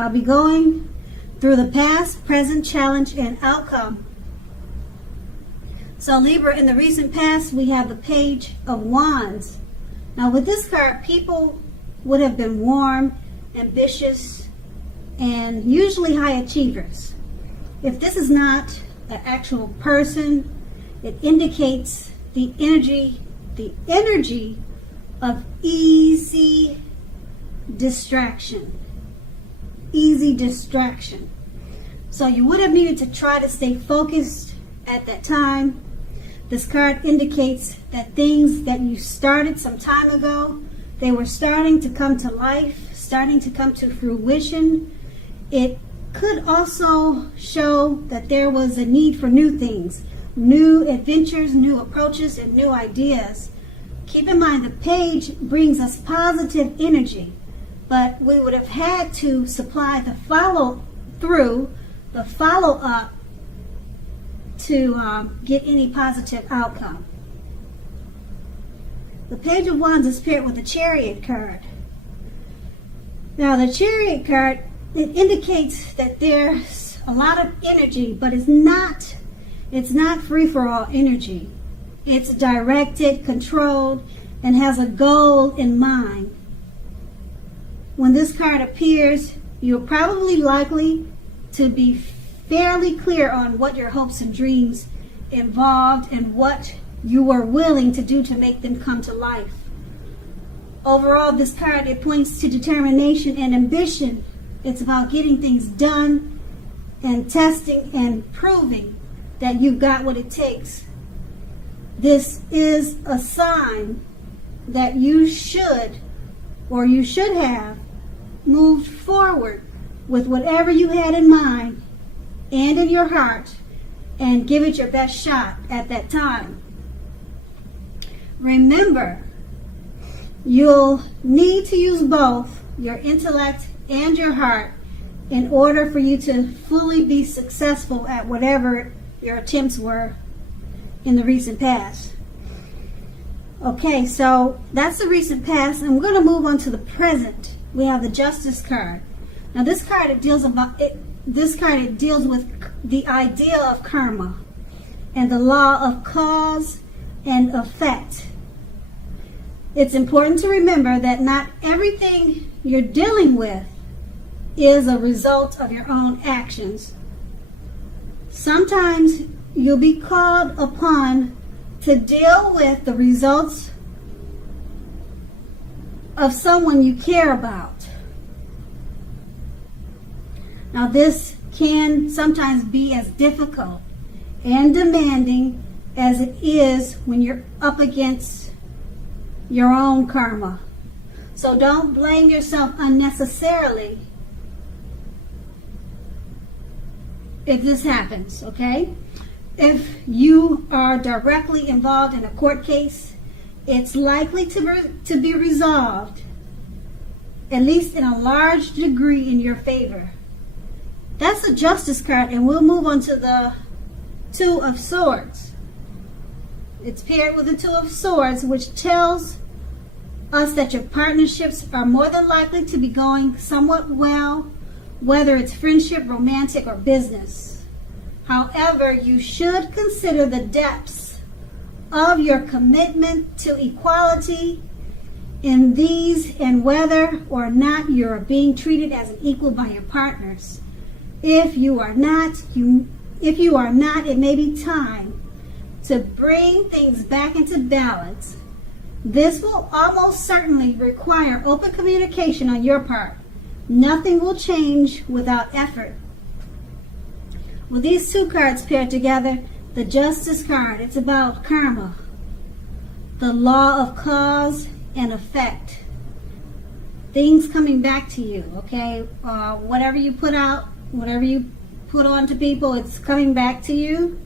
I'll be going through the past, present, challenge, and outcome. So Libra, in the recent past, we have the Page of Wands. Now with this card, people would have been warm, ambitious, and usually high achievers. If this is not an actual person, it indicates the energy of easy distraction. Easy distraction. So you would have needed to try to stay focused at that time. This card indicates that things that you started some time ago, they were starting to come to life, starting to come to fruition. It could also show that there was a need for new things, new adventures, new approaches, and new ideas. Keep in mind, the page brings us positive energy, but we would have had to supply the follow-through, the follow-up to get any positive outcome. The Page of Wands is paired with the Chariot card. Now the Chariot card, it indicates that there's a lot of energy, but it's not free-for-all energy. It's directed, controlled, and has a goal in mind. When this card appears, you're probably likely to be fairly clear on what your hopes and dreams involved and what you were willing to do to make them come to life. Overall, this card, it points to determination and ambition. It's about getting things done and testing and proving that you've got what it takes. This is a sign that you should have moved forward with whatever you had in mind and in your heart and give it your best shot at that time. Remember, you'll need to use both your intellect and your heart in order for you to fully be successful at whatever your attempts were in the recent past. Okay, so that's the recent past, and we're going to move on to the present. We have the Justice card. Now this card, it deals with the idea of karma and the law of cause and effect. It's important to remember that not everything you're dealing with is a result of your own actions. Sometimes you'll be called upon to deal with the results of someone you care about. Now this can sometimes be as difficult and demanding as it is when you're up against your own karma. So don't blame yourself unnecessarily if this happens, okay? If you are directly involved in a court case, it's likely to be resolved, at least in a large degree, in your favor. That's the Justice card, and we'll move on to the Two of Swords. It's paired with the Two of Swords, which tells us that your partnerships are more than likely to be going somewhat well, whether it's friendship, romantic, or business. However, you should consider the depths of your commitment to equality in these and whether or not you're being treated as an equal by your partners. If you are not, it may be time to bring things back into balance. This will almost certainly require open communication on your part. Nothing will change without effort. With these two cards paired together, the Justice card, it's about karma, the law of cause and effect. Things coming back to you, okay? Whatever you put out, whatever you put on to people, it's coming back to you,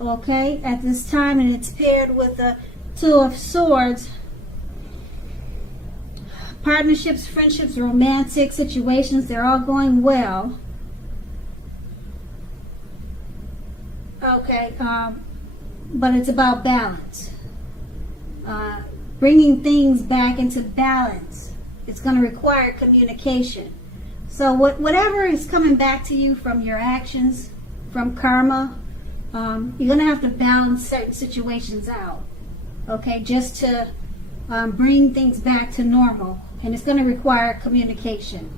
okay, at this time, and it's paired with the Two of Swords. Partnerships, friendships, romantic situations, they're all going well. Okay, but it's about balance. Bringing things back into balance. It's going to require communication. So whatever is coming back to you from your actions, from karma, you're going to have to balance certain situations out, okay, just to bring things back to normal. And it's going to require communication.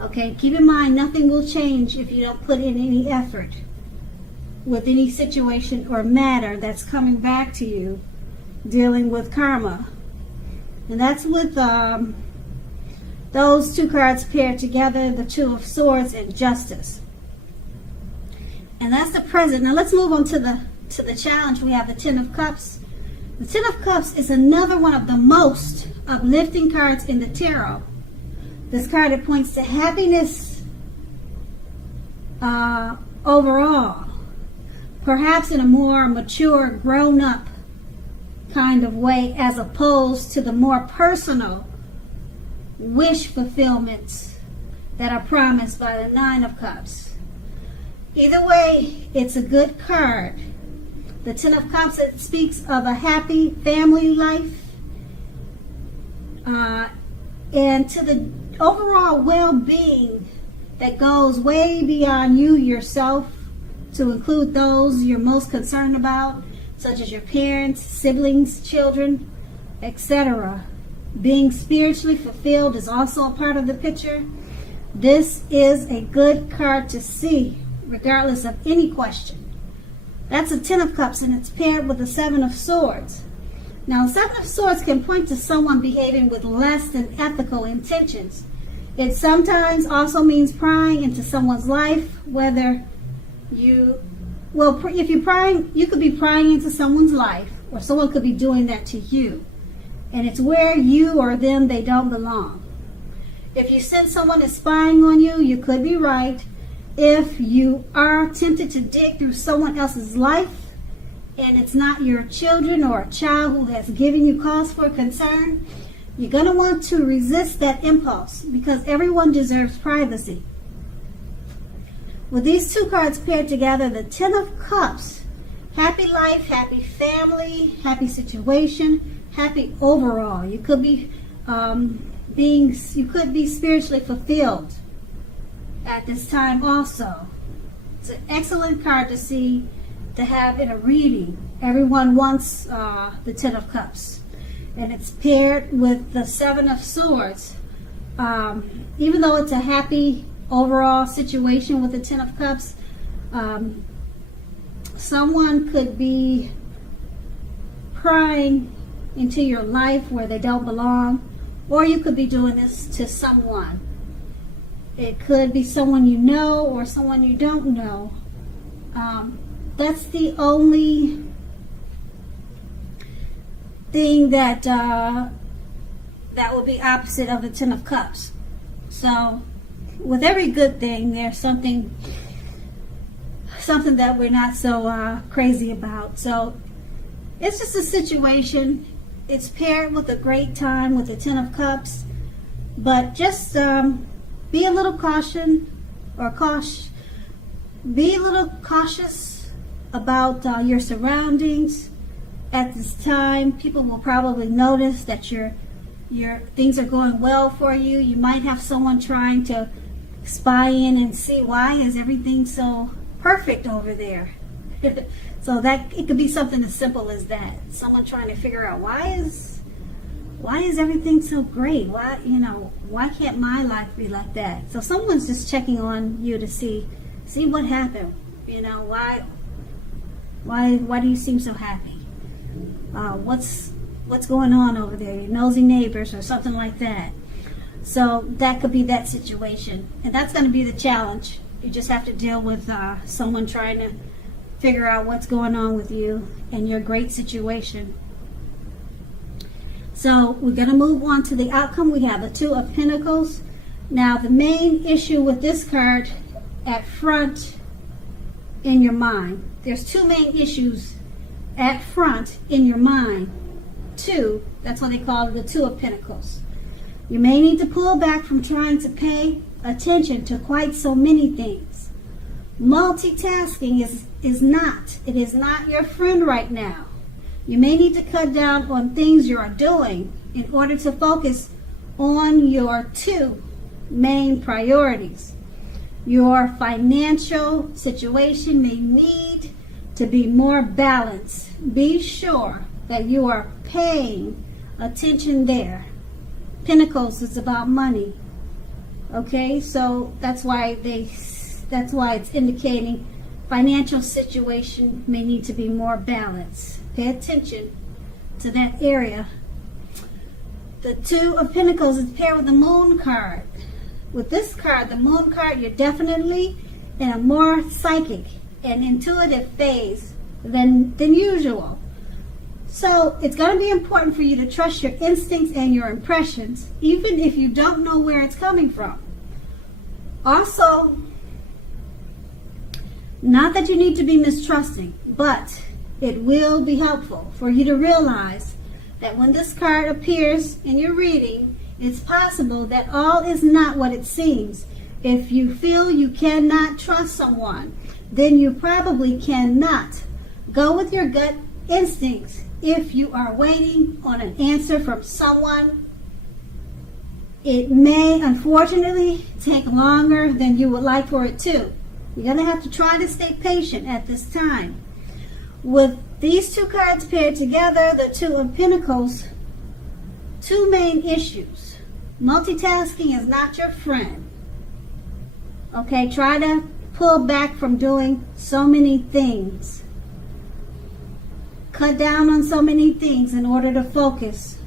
Okay, keep in mind, nothing will change if you don't put in any effort with any situation or matter that's coming back to you dealing with karma. And that's with those two cards paired together, the Two of Swords and Justice. And that's the present. Now let's move on to the challenge. We have the Ten of Cups. The Ten of Cups is another one of the most uplifting cards in the tarot. This card, it points to happiness overall, perhaps in a more mature, grown-up kind of way, as opposed to the more personal wish fulfillments that are promised by the Nine of Cups. Either way, it's a good card. The Ten of Cups, it speaks of a happy family life, and to the overall well-being that goes way beyond you yourself, to include those you're most concerned about, such as your parents, siblings, children, etc. Being spiritually fulfilled is also a part of the picture. This is a good card to see, regardless of any question. That's a Ten of Cups, and it's paired with the Seven of Swords. Now, Seven of Swords can point to someone behaving with less than ethical intentions. It sometimes also means prying into someone's life, whether if you're prying, you could be prying into someone's life, or someone could be doing that to you. And it's where you or them, they don't belong. If you sense someone is spying on you, you could be right. If you are tempted to dig through someone else's life, and it's not your children or a child who has given you cause for concern, you're going to want to resist that impulse, because everyone deserves privacy. With these two cards paired together, the Ten of Cups, happy life, happy family, happy situation, happy overall. You could be spiritually fulfilled at this time also. It's an excellent card to have in a reading. Everyone wants the Ten of Cups, and it's paired with the Seven of Swords. Even though it's a happy overall situation with the Ten of Cups, someone could be prying into your life where they don't belong, or you could be doing this to someone. It could be someone you know or someone you don't know. That's the only thing that would be opposite of the Ten of Cups. So with every good thing, there's something that we're not so crazy about. So it's just a situation. It's paired with a great time with the Ten of Cups, but just be a little cautious about your surroundings at this time. People will probably notice that your things are going well for you. You might have someone trying to spy in and see, why is everything so perfect over there? So that it could be something as simple as that. Someone trying to figure out, why is everything so great? Why can't my life be like that? So someone's just checking on you to see what happened. Why do you seem so happy? What's going on over there? Your nosy neighbors or something like that. So that could be that situation, and that's going to be the challenge. You just have to deal with someone trying to figure out what's going on with you and your great situation. So we're going to move on to the outcome. We have the Two of Pentacles. Now the main issue with this card at front in your mind, there's two main issues at front in your mind. Two, that's what they call it, the Two of Pentacles. You may need to pull back from trying to pay attention to quite so many things. Multitasking is not your friend right now. You may need to cut down on things you are doing in order to focus on your two main priorities. Your financial situation may need to be more balanced. Be sure that you are paying attention there. Pentacles is about money. Okay, so that's why it's indicating financial situation may need to be more balanced. Pay attention to that area. The Two of Pentacles is paired with the Moon card. With this card, the Moon card, you're definitely in a more psychic and intuitive phase than usual. So it's going to be important for you to trust your instincts and your impressions, even if you don't know where it's coming from. Also, not that you need to be mistrusting, but it will be helpful for you to realize that when this card appears in your reading, it's possible that all is not what it seems. If you feel you cannot trust someone, then you probably cannot. Go with your gut instincts. If you are waiting on an answer from someone, it may unfortunately take longer than you would like for it to. You're going to have to try to stay patient at this time. With these two cards paired together, the Two of Pentacles, two main issues. Multitasking is not your friend. Okay, try to pull back from doing so many things. Cut down on so many things in order to focus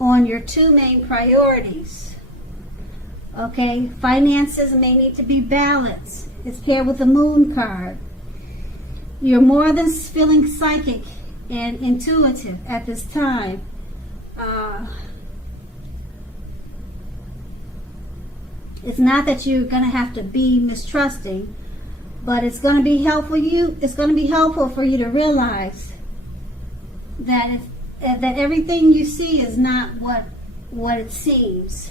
on your two main priorities. Okay, finances may need to be balanced. It's paired with the Moon card. You're more than feeling psychic and intuitive at this time. It's not that you're going to have to be mistrusting, but it's going to be helpful for you to realize that that everything you see is not what it seems.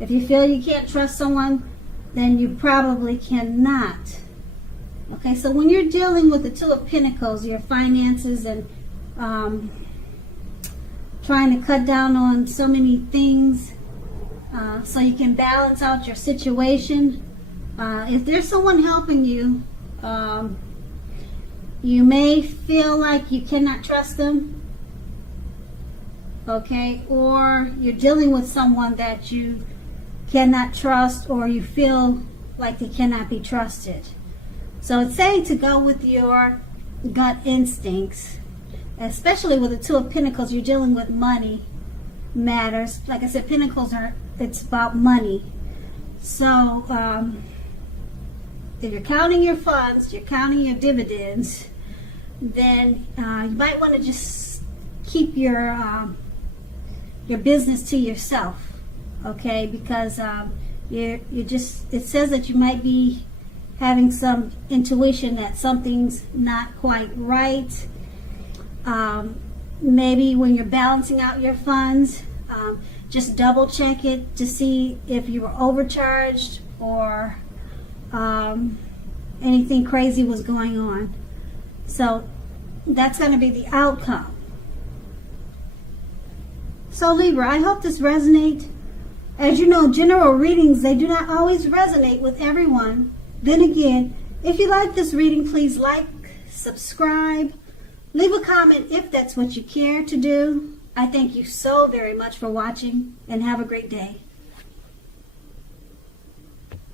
If you feel you can't trust someone, then you probably cannot. Okay, so when you're dealing with the Two of Pentacles, your finances and trying to cut down on so many things so you can balance out your situation, if there's someone helping you, you may feel like you cannot trust them, okay, or you're dealing with someone that you cannot trust, or you feel like they cannot be trusted. So it's saying to go with your gut instincts, especially with the Two of Pentacles. You're dealing with money matters. Like I said, Pentacles it's about money. So if you're counting your funds, you're counting your dividends, then you might want to just keep your business to yourself, okay? Because it says that you might be having some intuition that something's not quite right. Maybe when you're balancing out your funds, just double check it to see if you were overcharged or anything crazy was going on. So that's going to be the outcome. So Libra, I hope this resonates. As you know, general readings, they do not always resonate with everyone. Then again, if you like this reading, please like, subscribe, leave a comment if that's what you care to do. I thank you so very much for watching, and have a great day.